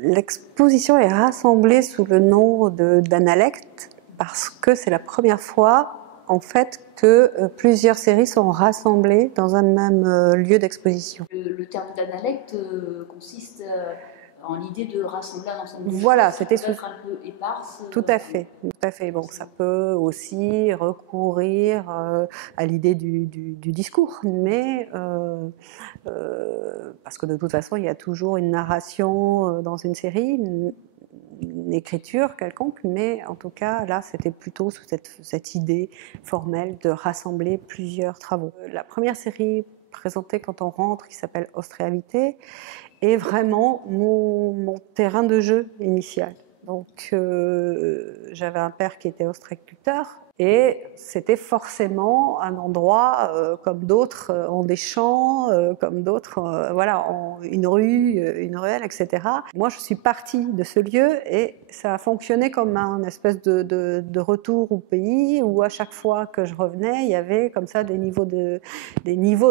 L'exposition est rassemblée sous le nom d'Analecte parce que c'est la première fois en fait que plusieurs séries sont rassemblées dans un même lieu d'exposition. Le terme d'analecte consiste en l'idée de rassembler un ensemble de Voilà, choses c'était qui peuvent être un peu éparses. Tout à fait, tout à fait. Bon, ça peut aussi recourir à l'idée du discours, mais parce que de toute façon, il y a toujours une narration dans une série, une écriture quelconque, mais en tout cas, là, c'était plutôt sous cette idée formelle de rassembler plusieurs travaux. La première série présentée quand on rentre, qui s'appelle Ostréalité, est vraiment mon terrain de jeu initial. Donc, j'avais un père qui était ostréiculteur et c'était forcément un endroit comme d'autres ont des champs, comme d'autres, voilà, une rue, une ruelle, etc. Moi, je suis partie de ce lieu et ça a fonctionné comme un espèce de retour au pays où à chaque fois que je revenais, il y avait comme ça des niveaux de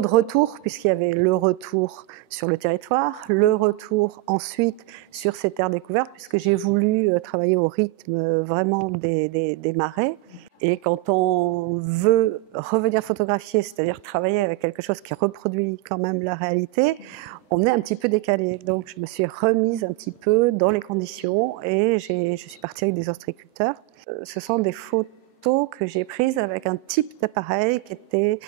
retour, puisqu'il y avait le retour sur le territoire, le retour ensuite sur ces terres découvertes, puisque j'ai voulu travailler au rythme vraiment des marées. Et quand on veut revenir photographier, c'est-à-dire travailler avec quelque chose qui reproduit quand même la réalité, on est un petit peu décalé. Donc je me suis remise un petit peu dans les conditions et je suis partie avec des ostréiculteurs. Ce sont des photos que j'ai prises avec un type d'appareil qui était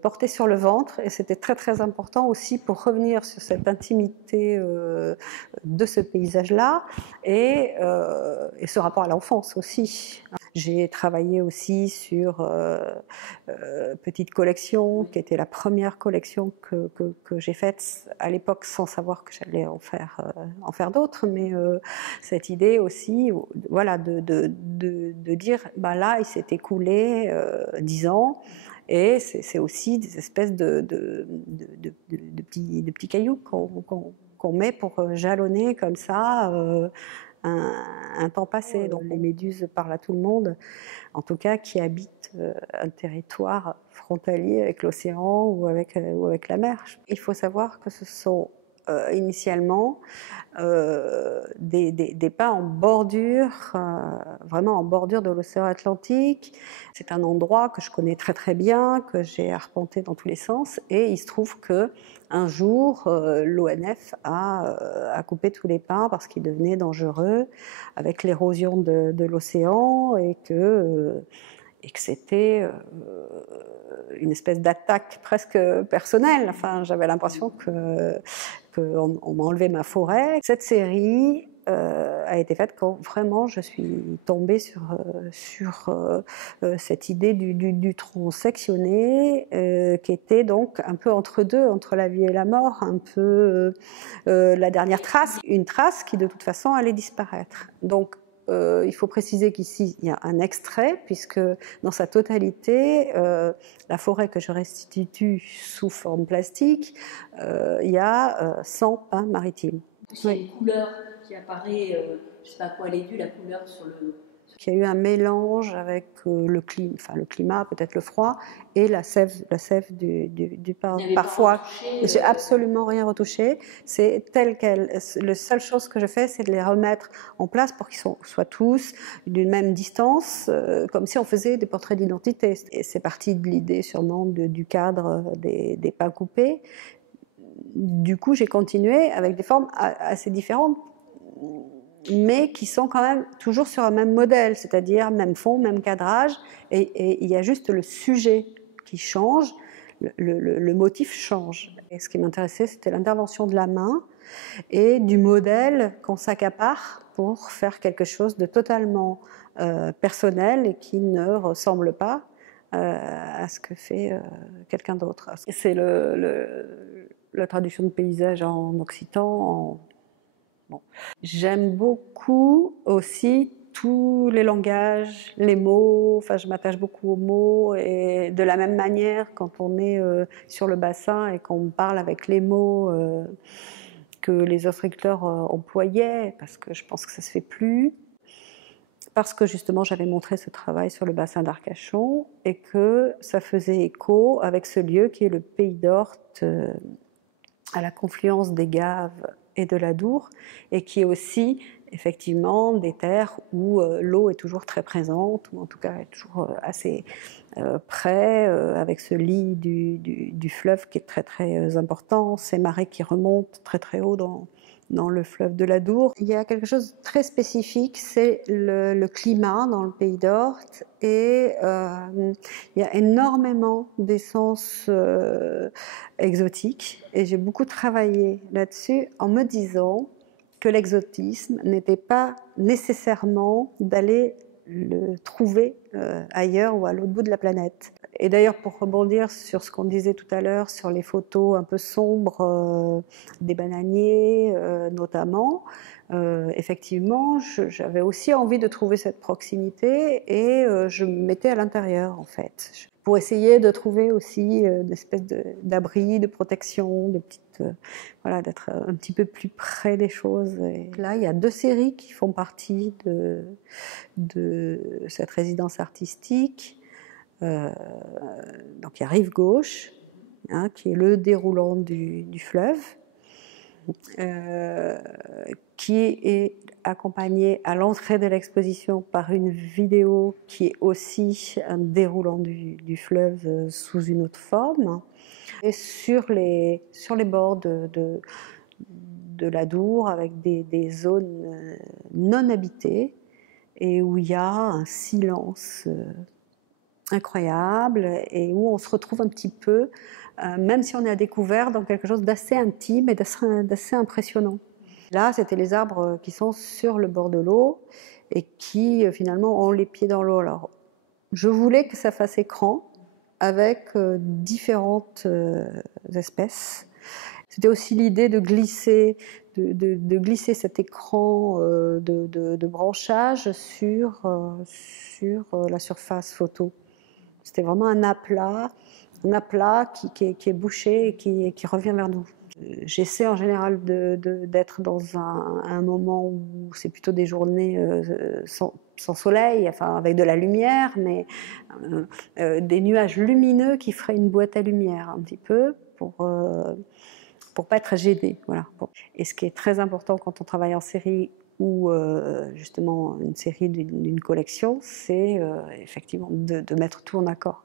porté sur le ventre, et c'était très très important aussi pour revenir sur cette intimité de ce paysage-là et ce rapport à l'enfance aussi. J'ai travaillé aussi sur Petite Collection, qui était la première collection que j'ai faite à l'époque sans savoir que j'allais en faire d'autres, mais cette idée aussi, voilà, de dire, bah là, il s'est écoulé 10 ans, et c'est aussi des espèces de petits cailloux qu'on met pour jalonner comme ça un temps passé. Donc les méduses parlent à tout le monde, en tout cas qui habitent un territoire frontalier avec l'océan ou avec la mer. Il faut savoir que ce sont initialement des pins en bordure, vraiment en bordure de l'océan Atlantique. C'est un endroit que je connais très très bien, que j'ai arpenté dans tous les sens, et il se trouve que un jour, l'ONF a coupé tous les pins parce qu'ils devenaient dangereux avec l'érosion de l'océan, et que c'était une espèce d'attaque presque personnelle. Enfin, j'avais l'impression qu'on m'a enlevé ma forêt. Cette série a été faite quand vraiment je suis tombée sur cette idée du tronc sectionné, qui était donc un peu entre deux, entre la vie et la mort, un peu la dernière trace, une trace qui de toute façon allait disparaître. Donc il faut préciser qu'ici, il y a un extrait, puisque dans sa totalité, la forêt que je restitue sous forme plastique, il y a 100 pins maritimes. Il y a une couleur qui apparaît, je ne sais pas à quoi elle est due, la couleur sur le... Il y a eu un mélange avec le climat, peut-être le froid, et la sève du pin. Parfois, j'ai absolument rien retouché. C'est tel quel. La seule chose que je fais, c'est de les remettre en place pour qu'ils soient tous d'une même distance, comme si on faisait des portraits d'identité. Et c'est parti de l'idée sûrement du cadre des pins coupés. Du coup, j'ai continué avec des formes assez différentes, mais qui sont quand même toujours sur un même modèle, c'est-à-dire même fond, même cadrage, et il y a juste le sujet qui change, le motif change. Et ce qui m'intéressait, c'était l'intervention de la main et du modèle qu'on s'accapare pour faire quelque chose de totalement personnel et qui ne ressemble pas à ce que fait quelqu'un d'autre. C'est la traduction de paysage en occitan. Bon. J'aime beaucoup aussi tous les langages, les mots, enfin je m'attache beaucoup aux mots, et de la même manière quand on est sur le bassin et qu'on parle avec les mots que les ostréiculteurs employaient, parce que je pense que ça se fait plus, parce que justement j'avais montré ce travail sur le bassin d'Arcachon et que ça faisait écho avec ce lieu qui est le Pays d'Orthe, à la confluence des Gaves et de l'Adour, et qui est aussi effectivement des terres où l'eau est toujours très présente, ou en tout cas est toujours assez près, avec ce lit du fleuve qui est très très important, ces marées qui remontent très très haut dans le fleuve de l'Adour. Il y a quelque chose de très spécifique, c'est le climat dans le Pays d'Orthe, et il y a énormément d'essences exotiques, et j'ai beaucoup travaillé là-dessus en me disant que l'exotisme n'était pas nécessairement d'aller le trouver ailleurs ou à l'autre bout de la planète. Et d'ailleurs, pour rebondir sur ce qu'on disait tout à l'heure, sur les photos un peu sombres des bananiers notamment, effectivement, j'avais aussi envie de trouver cette proximité, et je me mettais à l'intérieur en fait, pour essayer de trouver aussi une espèce d'abri, de protection, de petites, voilà, d'être un petit peu plus près des choses. Et là, il y a 2 séries qui font partie de cette résidence artistique. Donc il y a Rive Gauche, hein, qui est le déroulant du fleuve, qui est accompagné à l'entrée de l'exposition par une vidéo qui est aussi un déroulant du fleuve sous une autre forme. Et sur les bords de l'Adour, avec des zones non habitées, et où il y a un silence incroyable, et où on se retrouve un petit peu, même si on est à découvert, dans quelque chose d'assez intime et d'assez impressionnant. Là, c'était les arbres qui sont sur le bord de l'eau et qui finalement ont les pieds dans l'eau. Alors, je voulais que ça fasse écran avec différentes espèces. C'était aussi l'idée de glisser, de glisser cet écran de branchage sur la surface photo. C'était vraiment un aplat qui est bouché et qui revient vers nous. J'essaie en général d'être dans un moment où c'est plutôt des journées sans soleil, enfin avec de la lumière, mais des nuages lumineux qui feraient une boîte à lumière un petit peu pour pas être gêné. Voilà. Et ce qui est très important quand on travaille en série, ou justement une série d'une collection, c'est effectivement de mettre tout en accord.